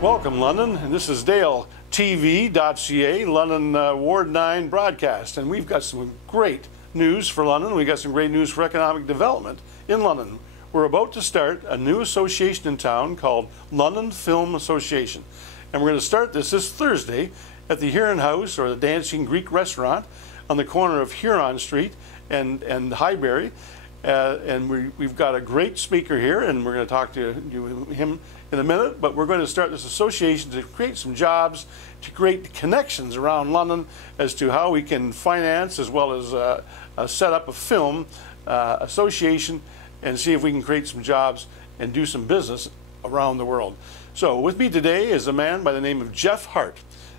Welcome, London, and this is Dale TV.ca, London Ward 9 broadcast, and we've got some great news for London. We've got some great news for economic development in London. We're about to start a new association in town called London Film Association, and we're going to start this Thursday at the Huron House, or the Dancing Greek Restaurant, on the corner of Huron Street and Highbury. And we've got a great speaker here, and we're going to talk to him in a minute, but we're going to start this association to create some jobs, to create connections around London as to how we can finance as well as set up a film association and see if we can create some jobs and do some business around the world. So with me today is a man by the name of Geoff Hart.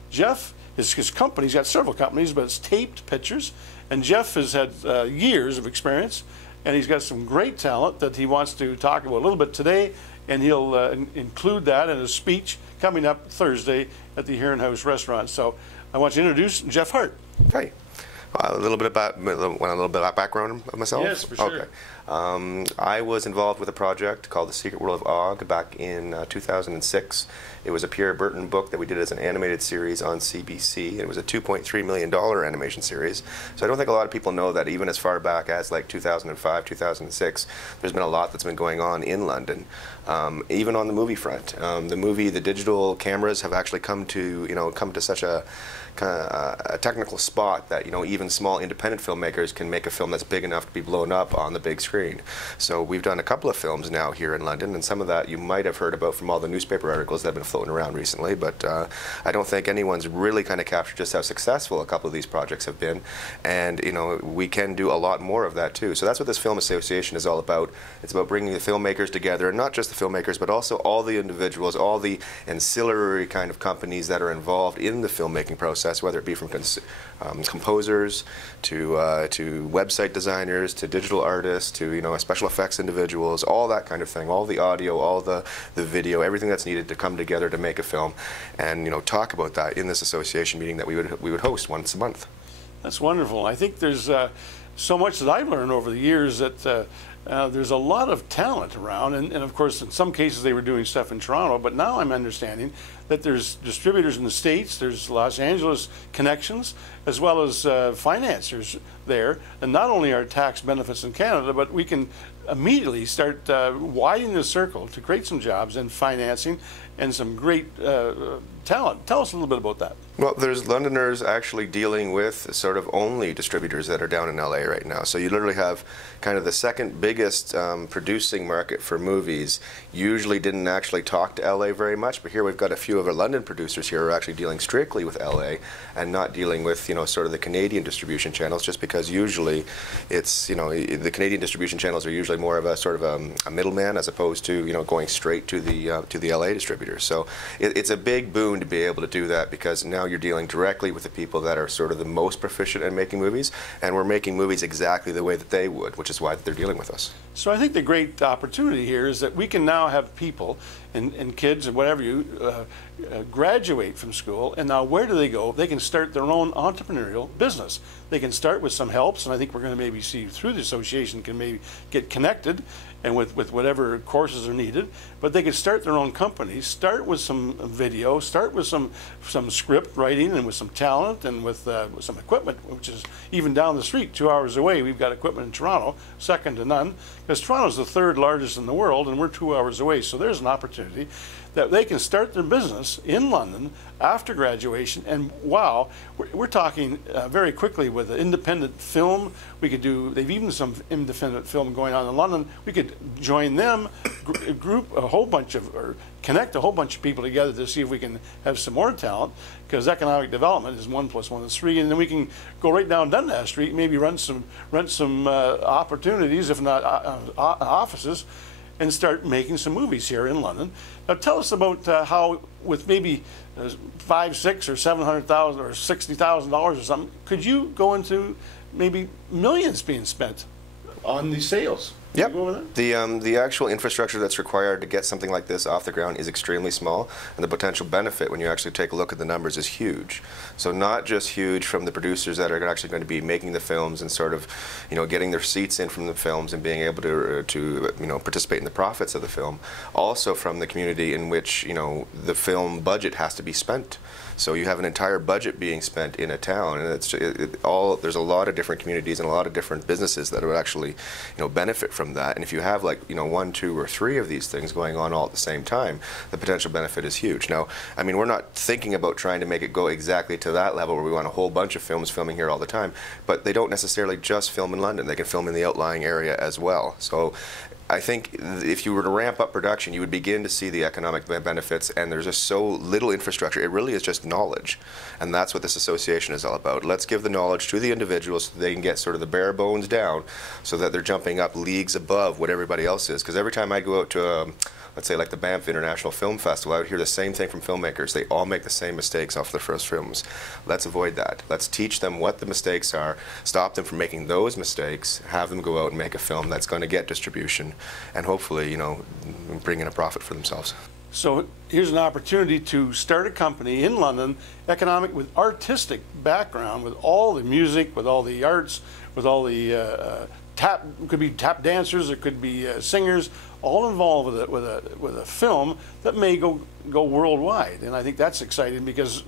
Geoff, his company's got several companies, but it's taped pictures, and Geoff has had years of experience, and he's got some great talent that he wants to talk about a little bit today, and he'll include that in a speech coming up Thursday at the Huron House restaurant. So I want you to introduce Geoff Hart. Hey. A little bit about background of myself. Yes, for sure. Okay. I was involved with a project called The Secret World of Og back in 2006. It was a Pierre Berton book that we did as an animated series on CBC. It was a $2.3 million animation series. So I don't think a lot of people know that even as far back as like 2005, 2006, there's been a lot that's been going on in London. Even on the movie front, the digital cameras have actually come to such a technical spot that even small independent filmmakers can make a film that's big enough to be blown up on the big screen. So we've done a couple of films now here in London, and some of that you might have heard about from all the newspaper articles that have been floating around recently, but I don't think anyone's really kind of captured just how successful a couple of these projects have been, and we can do a lot more of that too. So that's what this film association is all about. It's about bringing the filmmakers together, and not just the filmmakers, but also all the individuals, all the ancillary kind of companies that are involved in the filmmaking process, whether it be from composers to website designers to digital artists to special effects individuals, all that kind of thing, all the audio, all the video, everything that's needed to come together to make a film, and talk about that in this association meeting that we would host once a month. That's wonderful. I think there's so much that I've learned over the years that there's a lot of talent around, and of course in some cases they were doing stuff in Toronto, but now I'm understanding that there's distributors in the States, there's Los Angeles connections, as well as financiers there, and not only are tax benefits in Canada, but we can immediately start widening the circle to create some jobs and financing and some great talent. Tell us a little bit about that. Well, there's Londoners actually dealing with sort of only distributors that are down in LA right now. So you literally have kind of the second biggest producing market for movies. Usually didn't actually talk to LA very much, but here we've got a few of our London producers here who are actually dealing strictly with LA and not dealing with sort of the Canadian distribution channels, just because usually it's the Canadian distribution channels are usually more of a sort of a middleman as opposed to going straight to the LA distributors. So it's a big boon to be able to do that, because now you're dealing directly with the people that are sort of the most proficient in making movies, and we're making movies exactly the way that they would, which is why they're dealing with us. So I think the great opportunity here is that we can now have people and kids and whatever graduate from school, and now where do they go? They can start their own entrepreneurial business. They can start with some helps, and I think we're going to maybe see through the association can maybe get connected and with whatever courses are needed, but they can start their own companies, start with some video, start with some script writing and with some talent and with some equipment, which is even down the street 2 hours away. We've got equipment in Toronto, second to none, because Toronto's the third largest in the world and we're 2 hours away. So there's an opportunity that they can start their business in London after graduation, and wow, we're talking very quickly with an independent film. We could do, they've even some independent film going on in London. We could join them, group a whole bunch of, or connect a whole bunch of people together to see if we can have some more talent, because economic development is 1 + 1 is 3, and then we can go right down Dundas Street, maybe rent some opportunities, if not offices, and start making some movies here in London. Now tell us about how, with maybe $500,000, $600,000 or $700,000 or $60,000 or something, could you go into maybe millions being spent on these sales? Yep. Go with it? The actual infrastructure that's required to get something like this off the ground is extremely small, and the potential benefit when you actually take a look at the numbers is huge. So not just huge from the producers that are actually going to be making the films and sort of, getting their seats in from the films and being able to participate in the profits of the film. Also from the community in which the film budget has to be spent. So you have an entire budget being spent in a town, and there's a lot of different communities and a lot of different businesses that would actually, benefit from that. And if you have like, 1, 2, or 3 of these things going on all at the same time, the potential benefit is huge. Now, I mean, we're not thinking about trying to make it go exactly to that level where we want a whole bunch of films filming here all the time, but they don't necessarily just film in London. They can film in the outlying area as well. So I think if you were to ramp up production, you would begin to see the economic benefits, and there's just so little infrastructure. It really is just knowledge, and that's what this association is all about. Let's give the knowledge to the individuals so they can get sort of the bare bones down so that they're jumping up leagues above what everybody else is. Because every time I go out to let's say like the Banff International Film Festival, I would hear the same thing from filmmakers. They all make the same mistakes off their first films. Let's avoid that. Let's teach them what the mistakes are, stop them from making those mistakes, have them go out and make a film that's going to get distribution, and hopefully, bring in a profit for themselves. So here's an opportunity to start a company in London, with artistic background, with all the music, with all the arts, with all the could be tap dancers, it could be singers, all involved with a film that may go worldwide. And I think that's exciting because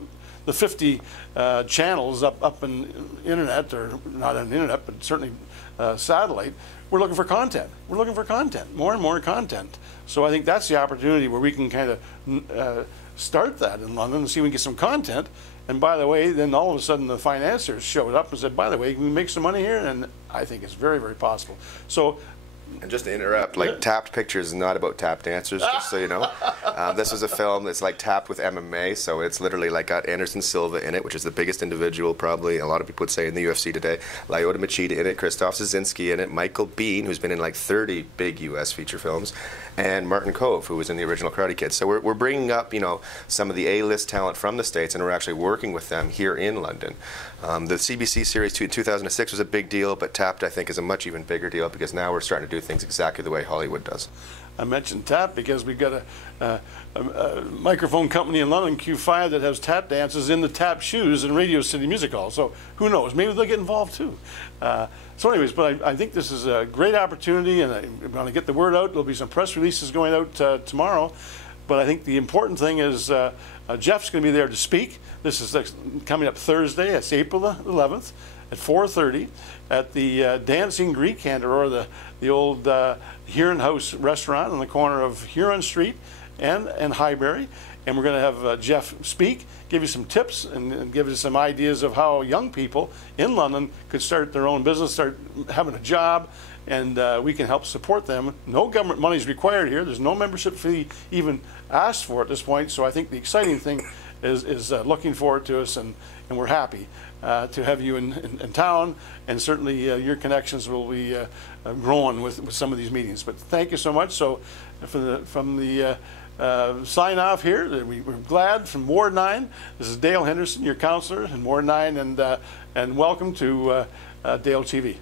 the 50 channels up in internet, or not on the internet, but certainly satellite, we're looking for content. We're looking for content, more and more content. So I think that's the opportunity where we can kind of start that in London and see if we can get some content. And by the way, then all of a sudden the financiers showed up and said, by the way, can we make some money here? And I think it's very, very possible. So, and just to interrupt, like Tapped Pictures is not about tap dancers, just so you know. This was a film that's like tapped with MMA, so it's literally like got Anderson Silva in it, which is the biggest individual probably, a lot of people would say, in the UFC today. Lyoto Machida in it, Krzysztof Szynski in it, Michael Biehn, who's been in like 30 big US feature films, and Martin Kove, who was in the original Karate Kid. So we're bringing up, some of the A-list talent from the States, and we're actually working with them here in London. The CBC series 2006 was a big deal, but Tapped, I think, is a much even bigger deal because now we're starting to do things exactly the way Hollywood does. I mentioned tap because we've got a microphone company in London, Q5, that has tap dances in the tap shoes in Radio City Music Hall. So who knows? Maybe they'll get involved too. So anyways, but I think this is a great opportunity, and I'm going to get the word out. There'll be some press releases going out tomorrow. But I think the important thing is Geoff's going to be there to speak. This is coming up Thursday. It's April the 11th at 4:30 at the Dancing Greek Handler, or the old Huron House restaurant on the corner of Huron Street and Highbury. And we're going to have Geoff speak, give you some tips, and give you some ideas of how young people in London could start their own business, start having a job, and we can help support them. No government money is required here. There's no membership fee even asked for at this point. So I think the exciting thing is looking forward to us, and we're happy to have you in town, and certainly your connections will be growing with some of these meetings. But thank you so much. So from the sign off here, we're glad from Ward 9. This is Dale Henderson, your counselor in Ward 9, and welcome to Dale TV.